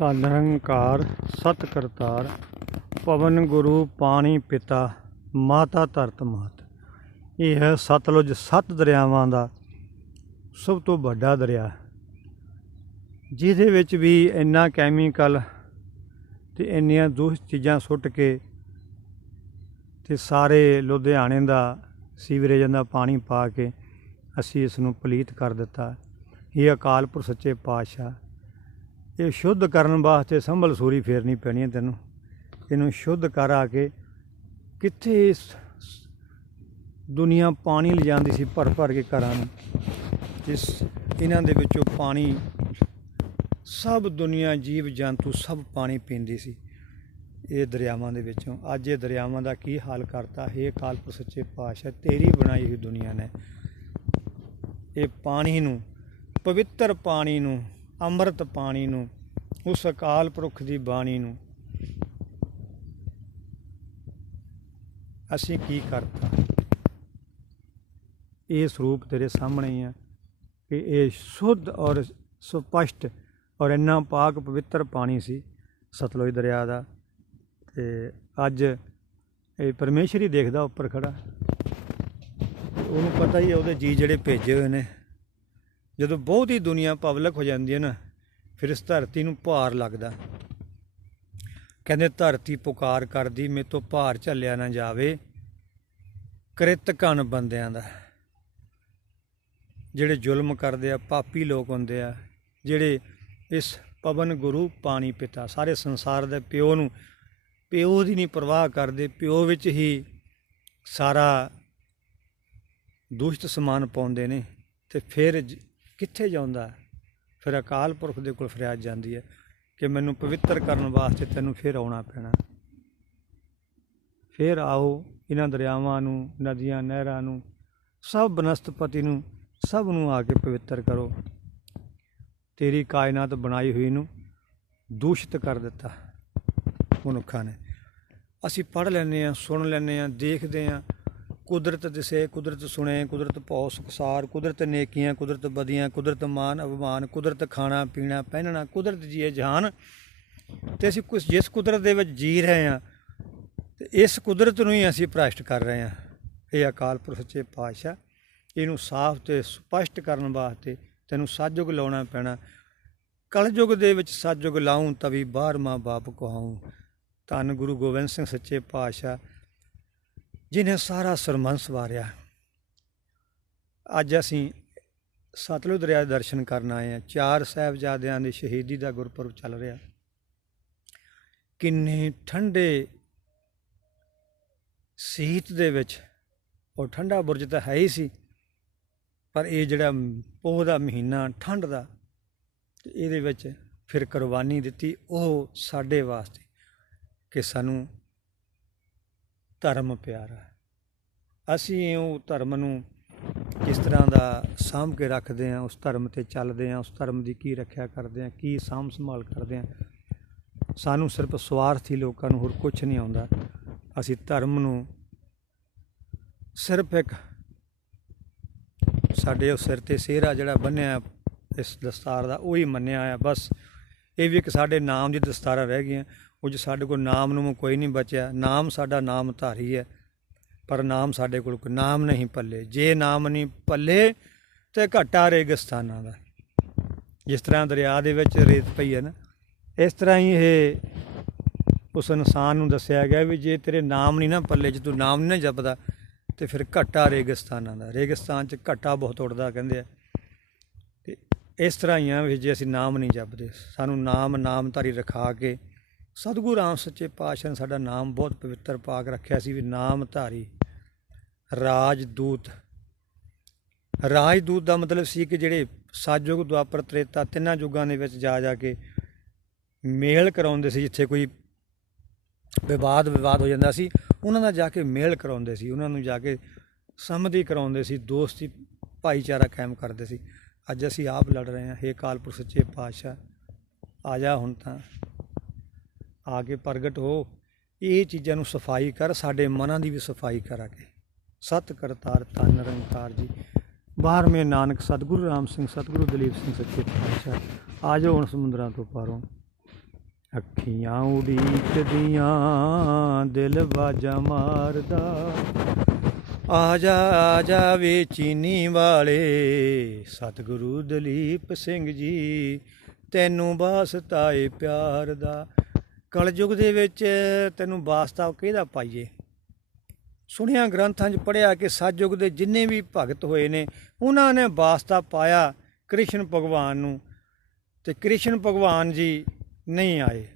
ਧੰਨ ਨਿਰੰਕਾਰ ਸਤ ਕਰਤਾਰ, ਪਵਨ ਗੁਰੂ ਪਾਣੀ ਪਿਤਾ, ਮਾਤਾ ਧਰਤ ਮਾਤ। ਇਹ ਹੈ ਸਤਲੁਜ ਸੱਤ ਦਰਿਆਵਾਂ ਦਾ ਸਭ ਤੋਂ ਵੱਡਾ ਦਰਿਆ, ਜਿਹਦੇ ਵਿੱਚ ਵੀ ਇੰਨਾ ਕੈਮੀਕਲ ਤੇ ਇੰਨੀਆਂ ਦੂਸ਼ਿਤ ਚੀਜ਼ਾਂ ਸੁੱਟ ਕੇ ਤੇ ਸਾਰੇ ਲੁਧਿਆਣੇ ਦਾ ਸੀਵਰੇਜਾਂ ਦਾ ਪਾਣੀ ਪਾ ਕੇ ਅਸੀਂ ਇਸ ਨੂੰ ਪਲੀਤ ਕਰ ਦਿੱਤਾ। ਇਹ ਅਕਾਲ ਪੁਰਖ ਸੱਚੇ ਪਾਤਸ਼ਾਹ ਇਹ ਸ਼ੁੱਧ ਕਰਨ ਵਾਸਤੇ ਸੰਭਲ ਸੂਰੀ ਫੇਰਨੀ ਪੈਣੀ ਹੈ ਤੈਨੂੰ। ਇਹਨੂੰ ਸ਼ੁੱਧ ਕਰ ਆ ਕੇ ਕਿੱਥੇ ਇਸ ਦੁਨੀਆ ਪਾਣੀ ਲਿਜਾਂਦੀ ਸੀ ਭਰ ਭਰ ਕੇ ਘਰਾਂ ਨੂੰ, ਜਿਸ ਇਹਨਾਂ ਦੇ ਵਿੱਚੋਂ ਪਾਣੀ ਸਭ ਦੁਨੀਆ, ਜੀਵ, ਜੰਤੂ ਸਭ ਪਾਣੀ ਪੀਂਦੀ ਸੀ ਇਹ ਦਰਿਆਵਾਂ ਦੇ ਵਿੱਚੋਂ। ਅੱਜ ਇਹ ਦਰਿਆਵਾਂ ਦਾ ਕੀ ਹਾਲ ਕਰਤਾ? ਹੈ ਕਾਲਪੁਰ ਸੱਚੇ ਪਾਤਸ਼ਾਹ, ਤੇਰੀ ਬਣਾਈ ਹੋਈ ਦੁਨੀਆ ਨੇ। ਇਹ ਪਾਣੀ ਨੂੰ, ਪਵਿੱਤਰ ਪਾਣੀ ਨੂੰ ਅੰਮ੍ਰਿਤ ਪਾਣੀ ਨੂੰ, ਉਸ ਅਕਾਲ ਪੁਰਖ ਦੀ ਬਾਣੀ ਨੂੰ ਅਸੀਂ ਕੀ ਕਰਤਾ? ਇਹ ਸਰੂਪ ਤੇਰੇ ਸਾਹਮਣੇ ਹੀ ਆ ਕਿ ਇਹ ਸ਼ੁੱਧ ਔਰ ਸਪਸ਼ਟ ਔਰ ਇੰਨਾ ਪਾਕ ਪਵਿੱਤਰ ਪਾਣੀ ਸੀ ਸਤਲੁਜ ਦਰਿਆ ਦਾ। ਤੇ ਅੱਜ ਇਹ ਪਰਮੇਸ਼ਰ ਹੀ ਦੇਖਦਾ ਉੱਪਰ ਖੜਾ। ਉਹਨੂੰ ਪਤਾ ਹੀ ਹੈ ਉਹਦੇ ਜੀ ਜਿਹੜੇ ਭੇਜੇ ਹੋਏ ਨੇ। ਜਦੋਂ ਬਹੁਤ ਹੀ ਦੁਨੀਆ ਪਬਲਿਕ ਹੋ ਜਾਂਦੀ ਹੈ ਨਾ, ਫਿਰ ਇਸ ਧਰਤੀ ਨੂੰ ਭਾਰ ਲੱਗਦਾ। ਕਹਿੰਦੇ ਧਰਤੀ ਪੁਕਾਰ ਕਰਦੀ ਮੇ ਤੋਂ ਭਾਰ ਝੱਲਿਆ ਨਾ ਜਾਵੇ। ਕ੍ਰਿਤ ਕਣ ਬੰਦਿਆਂ ਦਾ। ਜਿਹੜੇ ਜ਼ੁਲਮ ਕਰਦੇ ਆ, ਪਾਪੀ ਲੋਕ ਹੁੰਦੇ ਆ, ਜਿਹੜੇ ਇਸ ਪਵਨ ਗੁਰੂ ਪਾਣੀ ਪਿਤਾ, ਸਾਰੇ ਸੰਸਾਰ ਦੇ ਪਿਓ ਨੂੰ, ਪਿਓ ਦੀ ਨਹੀਂ ਪਰਵਾਹ ਕਰਦੇ, ਪਿਓ ਵਿੱਚ ਹੀ ਸਾਰਾ ਦੂਸ਼ਿਤ ਸਮਾਨ ਪਾਉਂਦੇ ਨੇ ਤੇ ਫਿਰ ਜ- ਕਿੱਥੇ ਜਾਂਦਾ? ਫਿਰ ਅਕਾਲ ਪੁਰਖ ਦੇ ਕੋਲ ਫਰਿਆਦ ਜਾਂਦੀ ਹੈ ਕਿ ਮੈਨੂੰ ਪਵਿੱਤਰ ਕਰਨ ਵਾਸਤੇ ਤੈਨੂੰ ਫਿਰ ਆਉਣਾ ਪੈਣਾ। ਫਿਰ ਆਓ, ਇਹਨਾਂ ਦਰਿਆਵਾਂ ਨੂੰ, ਨਦੀਆਂ, ਨਹਿਰਾਂ ਨੂੰ, ਸਭ ਬਨਸਪਤੀ ਨੂੰ, ਸਭ ਨੂੰ ਆ ਕੇ ਪਵਿੱਤਰ ਕਰੋ। ਤੇਰੀ ਕਾਇਨਾਤ ਬਣਾਈ ਹੋਈ ਨੂੰ ਦੂਸ਼ਿਤ ਕਰ ਦਿੱਤਾ ਮਨੁੱਖਾਂ ਨੇ। ਅਸੀਂ ਪੜ੍ਹ ਲੈਂਦੇ ਹਾਂ, ਸੁਣ ਲੈਂਦੇ ਹਾਂ, ਦੇਖਦੇ ਹਾਂ ਕੁਦਰਤ ਦਿਸੇ, ਕੁਦਰਤ ਸੁਣੇ, ਕੁਦਰਤ ਭਉ ਸੁਖਸਾਰ ਕੁਦਰਤ ਨੇਕੀਆਂ, ਕੁਦਰਤ ਬਦੀਆਂ ਕੁਦਰਤ ਮਾਨ ਅਭਿਮਾਨ, ਕੁਦਰਤ ਖਾਣਾ, ਪੀਣਾ, ਪਹਿਨਣਾ, ਕੁਦਰਤ ਜੀਏ ਜਹਾਨ। ਤੇ ਅਸੀਂ ਕੁਛ ਜਿਸ ਕੁਦਰਤ ਦੇ ਵਿੱਚ ਜੀ ਰਹੇ ਹਾਂ, ਤੇ ਇਸ ਕੁਦਰਤ ਨੂੰ ਹੀ ਅਸੀਂ ਭ੍ਰਸ਼ਟ ਕਰ ਰਹੇ ਹਾਂ। ਇਹ ਅਕਾਲ ਪੁਰਖ ਸੱਚੇ ਪਾਤਸ਼ਾਹ, ਇਹਨੂੰ ਸਾਫ਼ ਤੇ ਸਪਸ਼ਟ ਕਰਨ ਵਾਸਤੇ ਤੈਨੂੰ ਸਾਜੁਗ ਲਾਉਣਾ ਪੈਣਾ। ਕਲਯੁਗ ਦੇ ਵਿੱਚ ਸਾਜੁਗ ਲਾਉਂ ਤਵੀ ਬਾਹਰ ਮਾਂ ਬਾਪ ਕਹਾਉਂ ਧੰਨ ਗੁਰੂ ਗੋਬਿੰਦ ਸਿੰਘ ਸੱਚੇ ਪਾਤਸ਼ਾਹ ਜਿਨੇ ਸਾਰਾ ਸਰਮੰਸ ਵਾਰਿਆ ਅੱਜ ਅਸੀਂ ਸਤਲੁਜ ਦਰਿਆ ਦੇ ਦਰਸ਼ਨ ਕਰਨ ਆਏ ਹਾਂ। ਚਾਰ ਸਾਹਿਬਜ਼ਾਦਿਆਂ ਦੀ ਸ਼ਹੀਦੀ ਦਾ ਗੁਰਪੁਰਬ ਚੱਲ ਰਿਹਾ। ਕਿੰਨੇ ਠੰਡੇ ਸੀਤ ਦੇ ਵਿੱਚ, ਉਹ ਠੰਡਾ ਬੁਰਜ ਤਾਂ ਹੈ ਹੀ ਸੀ, ਪਰ ਇਹ ਜਿਹੜਾ ਪੋਹ ਦਾ ਮਹੀਨਾ, ਠੰਡ ਦਾ, ਤੇ ਇਹਦੇ ਵਿੱਚ ਫਿਰ ਕੁਰਬਾਨੀ ਦਿੱਤੀ, ਉਹ ਸਾਡੇ ਵਾਸਤੇ ਕਿ ਸਾਨੂੰ ਧਰਮ ਪਿਆਰਾ ਅਸੀਂ ਉਹ ਧਰਮ ਨੂੰ ਕਿਸ ਤਰ੍ਹਾਂ ਦਾ ਸਾਂਭ ਕੇ ਰੱਖਦੇ ਹਾਂ, ਉਸ ਧਰਮ ਤੇ ਚੱਲਦੇ ਹਾਂ, ਉਸ ਧਰਮ ਦੀ ਕੀ ਰੱਖਿਆ ਕਰਦੇ ਹਾਂ, ਕੀ ਸਾਂਭ ਸੰਭਾਲ ਕਰਦੇ ਹਾਂ, ਸਾਨੂੰ ਸਿਰਫ ਸਵਾਰਥੀ ਲੋਕਾਂ ਨੂੰ ਹੋਰ ਕੁਝ ਨਹੀਂ ਆਉਂਦਾ। ਅਸੀਂ ਧਰਮ ਨੂੰ ਸਿਰਫ ਇੱਕ ਸਾਡੇ ਉਹ ਸਿਰ ਤੇ ਸਿਹਰਾ ਜਿਹੜਾ ਬੰਨਿਆ ਇਸ ਦਸਤਾਰ ਦਾ, ਉਹੀ ਮੰਨਿਆ ਆ। ਬਸ ਇਹ ਵੀ ਇੱਕ ਸਾਡੇ ਨਾਮ ਦੀ ਦਸਤਾਰਾਂ ਰਹਿ ਗਈਆਂ। ਕੁਝ ਸਾਡੇ ਕੋਲ ਨਾਮ ਨੂੰ ਕੋਈ ਨਹੀਂ ਬਚਿਆ, ਨਾਮ ਸਾਡਾ ਨਾਮ ਧਾਰੀ ਹੈ, ਪਰ ਨਾਮ ਸਾਡੇ ਕੋਲ ਕੋਈ ਨਾਮ ਨਹੀਂ ਪੱਲੇ ਜੇ ਨਾਮ ਨਹੀਂ ਪੱਲੇ ਤੇ ਘਟਾ ਰੇਗਿਸਤਾਨਾਂ ਦਾ। ਜਿਸ ਤਰ੍ਹਾਂ ਦਰਿਆ ਦੇ ਵਿੱਚ ਰੇਤ ਪਈ ਹੈ ਨਾ, ਇਸ ਤਰ੍ਹਾਂ ਹੀ ਇਹ ਉਸ ਇਨਸਾਨ ਨੂੰ ਦੱਸਿਆ ਗਿਆ ਵੀ ਜੇ ਤੇਰੇ ਨਾਮ ਨਹੀਂ ਨਾ ਪੱਲੇ 'ਚ ਤੂੰ ਨਾਮ ਨਹੀਂ ਨਾ ਜਪਦਾ, ਤੇ ਫਿਰ ਘਟਾ ਰੇਗਿਸਤਾਨਾਂ ਦਾ। ਰੇਗਿਸਤਾਨ 'ਚ ਘਟਾ ਬਹੁਤ ਉੱਡਦਾ ਕਹਿੰਦੇ ਆ। ਤੇ ਇਸ ਤਰ੍ਹਾਂ ਹੀ ਆ ਵੀ ਜੇ ਅਸੀਂ ਨਾਮ ਨਹੀਂ ਜਪਦੇ, ਸਾਨੂੰ ਨਾਮ ਨਾਮਧਾਰੀ ਰਖਾ ਕੇ ਸਤਿਗੁਰੂ ਰਾਮ ਸੱਚੇ ਪਾਤਸ਼ਾਹ ਨੇ ਸਾਡਾ ਨਾਮ ਬਹੁਤ ਪਵਿੱਤਰ ਪਾਕ ਰੱਖਿਆ ਸੀ ਵੀ ਨਾਮਧਾਰੀ ਰਾਜਦੂਤ। ਰਾਜਦੂਤ ਦਾ ਮਤਲਬ ਸੀ ਕਿ ਜਿਹੜੇ ਸਾਜੋਗ ਦੁਆਪਰ ਤ੍ਰੇਤਾ ਤਿੰਨਾਂ ਯੁੱਗਾਂ ਦੇ ਵਿੱਚ ਜਾ ਜਾ ਕੇ ਮੇਲ ਕਰਾਉਂਦੇ ਸੀ, ਜਿੱਥੇ ਕੋਈ ਵਿਵਾਦ ਵਿਵਾਦ ਹੋ ਜਾਂਦਾ ਸੀ, ਉਹਨਾਂ ਦਾ ਜਾ ਕੇ ਮੇਲ ਕਰਾਉਂਦੇ ਸੀ, ਉਹਨਾਂ ਨੂੰ ਜਾ ਕੇ ਸੰਮਤੀ ਕਰਾਉਂਦੇ ਸੀ, ਦੋਸਤੀ, ਭਾਈਚਾਰਾ ਕਾਇਮ ਕਰਦੇ ਸੀ। ਅੱਜ ਅਸੀਂ ਆਪ ਲੜ ਰਹੇ ਹਾਂ, ਹੇ ਕਾਲਪੁਰ ਸੱਚੇ ਪਾਤਸ਼ਾਹ, ਆ ਜਾ ਹੁਣ ਤਾਂ। ਆ ਕੇ ਪ੍ਰਗਟ ਹੋ, ਇਹ ਚੀਜ਼ਾਂ ਨੂੰ ਸਫ਼ਾਈ ਕਰ, ਸਾਡੇ ਮਨਾਂ ਦੀ ਵੀ ਸਫ਼ਾਈ ਕਰਾ ਕੇ। ਸਤ ਕਰਤਾਰ ਤਨ ਨਿਰੰਕਾਰ ਜੀ। ਬਾਰਵੇਂ ਨਾਨਕ ਸਤਿਗੁਰੂ ਰਾਮ ਸਿੰਘ, ਸਤਿਗੁਰੂ ਦਲੀਪ ਸਿੰਘ ਸੱਚੇ ਪਾਤਸ਼ਾਹ। ਆ ਜਾਓ ਹੁਣ ਸਮੁੰਦਰਾਂ ਤੋਂ ਪਾਰੋਂ। ਅੱਖੀਆਂ ਉਡੀਕਦੀਆਂ ਦਿਲ ਬਾਜਾ ਮਾਰਦਾ। ਆ ਜਾ ਆ ਜਾ ਵੇ ਚੀਨੀ ਵਾਲੇ। ਸਤਿਗੁਰੂ ਦਲੀਪ ਸਿੰਘ ਜੀ, ਤੈਨੂੰ ਵਾਸਤਾ ਏ ਪਿਆਰ ਦਾ। ਕਲਯੁਗ ਦੇ ਵਿੱਚ ਤੈਨੂੰ ਵਾਸਤਾ ਕਿਹਦਾ ਪਾਈਏ? ਸੁਣਿਆ ਗ੍ਰੰਥਾਂ 'ਚ ਪੜਿਆ ਕਿ ਸਤਿਯੁਗ ਦੇ ਜਿੰਨੇ ਵੀ ਭਗਤ ਹੋਏ ਨੇ, ਉਹਨਾਂ ਨੇ ਵਾਸਤਾ ਪਾਇਆ ਕ੍ਰਿਸ਼ਨ ਭਗਵਾਨ ਨੂੰ ਤੇ ਕ੍ਰਿਸ਼ਨ ਭਗਵਾਨ ਜੀ ਨਹੀਂ ਆਏ।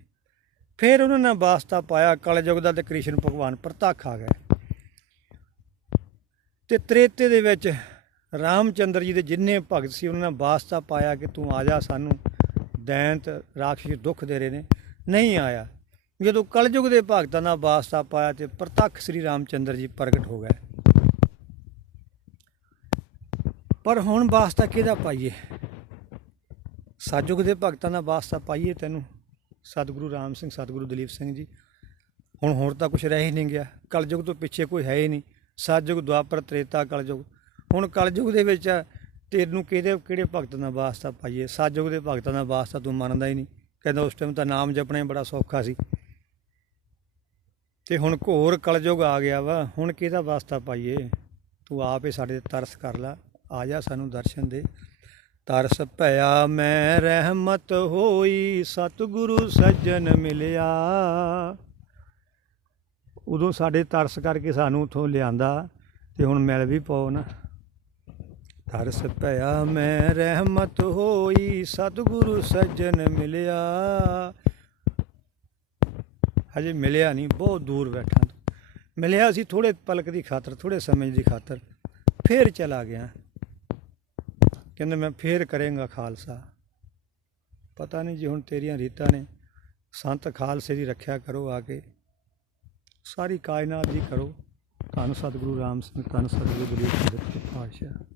ਫਿਰ ਉਹਨਾਂ ਨੇ ਵਾਸਤਾ ਪਾਇਆ ਕਲਯੁਗ ਦਾ ਤੇ ਕ੍ਰਿਸ਼ਨ ਭਗਵਾਨ ਪ੍ਰਤੱਖ ਆ ਗਏ। ਤੇ ਤ੍ਰੇਤੇ ਦੇ ਵਿੱਚ ਰਾਮਚੰਦਰ ਜੀ ਦੇ ਜਿੰਨੇ ਭਗਤ ਸੀ, ਉਹਨਾਂ ਨੇ ਵਾਸਤਾ ਪਾਇਆ ਕਿ ਤੂੰ ਆ ਜਾ ਸਾਨੂੰ ਦੈਂਤ, ਰਾਖਸ਼ ਦੁੱਖ ਦੇ ਰਹੇ ਨੇ। ਨਹੀਂ ਆਇਆ। ਜਦੋਂ ਕਲਯੁਗ ਦੇ ਭਗਤਾਂ ਦਾ ਵਾਸਤਾ ਪਾਇਆ ਤੇ ਪ੍ਰਤੱਖ ਸ੍ਰੀ ਰਾਮਚੰਦਰ ਜੀ ਪ੍ਰਗਟ ਹੋ ਗਏ। ਪਰ ਹੁਣ ਵਾਸਤਾ ਕਿਹਦਾ ਪਾਈਏ? ਸਾਜੁਗ ਦੇ ਭਗਤਾਂ ਦਾ ਵਾਸਤਾ ਪਾਈਏ ਤੈਨੂੰ? ਸਤਿਗੁਰੂ ਰਾਮ ਸਿੰਘ, ਸਤਿਗੁਰੂ ਦਲੀਪ ਸਿੰਘ ਜੀ। ਹੁਣ ਹੋਰ ਤਾਂ ਕੁਝ ਰਹਿ ਹੀ ਨਹੀਂ ਗਿਆ। ਕਲਯੁਗ ਤੋਂ ਪਿੱਛੇ ਕੋਈ ਹੈ ਹੀ ਨਹੀਂ। ਸਤਿਯੁਗ ਦੁਆਪਰ, ਤ੍ਰੇਤਾ ਕਲਯੁਗ। ਹੁਣ ਕਲਯੁਗ ਦੇ ਵਿੱਚ ਤੈਨੂੰ ਕਿਹਦੇ, ਕਿਹੜੇ ਭਗਤਾਂ ਦਾ ਵਾਸਤਾ ਪਾਈਏ? ਸਤਿਯੁਗ ਦੇ ਭਗਤਾਂ ਦਾ ਵਾਸਤਾ ਤੂੰ ਮੰਨਦਾ ਹੀ ਨਹੀਂ। ਕਹਿੰਦਾ ਉਸ ਟਾਈਮ ਤਾਂ ਨਾਮ ਜਪਣਾ ਹੀ ਬੜਾ ਸੌਖਾ ਸੀ। ਤੇ ਹੁਣ ਘੋਰ ਕਲਯੁਗ ਆ ਗਿਆ ਵਾ, ਹੁਣ ਕਿਹਦਾ ਵਾਸਤਾ ਪਾਈਏ? ਤੂੰ ਆਪ ਹੀ ਸਾਡੇ ਤੇ ਤਰਸ ਕਰ ਲੈ, ਆ ਜਾ ਸਾਨੂੰ ਦਰਸ਼ਨ ਦੇ। ਤਰਸ ਭਇਆ ਮੈਂ ਰਹਿਮਤ ਹੋਈ, ਸਤਿਗੁਰੂ ਸੱਜਣ ਮਿਲਿਆ। ਉਦੋਂ ਸਾਡੇ ਤਰਸ ਕਰਕੇ ਸਾਨੂੰ ਉਥੋਂ ਲਿਆਂਦਾ, ਤੇ ਹੁਣ ਮਿਲ ਵੀ ਪਾਓ ਨਾ। ਤਰਸ ਭਇਆ ਮੈਂ ਰਹਿਮਤ ਹੋਈ, ਸਤਿਗੁਰੂ ਸੱਜਣ ਮਿਲਿਆ। ਹਜੇ ਮਿਲਿਆ ਨਹੀਂ, ਬਹੁਤ ਦੂਰ ਬੈਠਾ ਤੂੰ। ਮਿਲਿਆ ਸੀ ਥੋੜੇ ਪਲਕ ਦੀ ਖਾਤਰ ਥੋੜੇ ਸਮੇਂ ਦੀ ਖਾਤਰ। ਫੇਰ ਚਲਾ ਗਿਆ। ਕਹਿੰਦਾ ਮੈਂ ਫੇਰ ਕਰਾਂਗਾ ਖਾਲਸਾ। ਪਤਾ ਨਹੀਂ ਜੀ ਹੁਣ ਤੇਰੀਆਂ ਰੀਤਾਂ ਨੇ। ਸੰਤ ਖਾਲਸੇ ਦੀ ਰੱਖਿਆ ਕਰੋ ਆ ਕੇ। ਸਾਰੀ ਕਾਇਨਾਤ ਦੀ ਕਰੋ। ਧੰਨ ਸਤਿਗੁਰੂ ਰਾਮ ਸਿੰਘ, ਧੰਨ ਸਤਿਗੁਰੂ ਗੁਰੂ ਪਾਤਸ਼ਾਹ।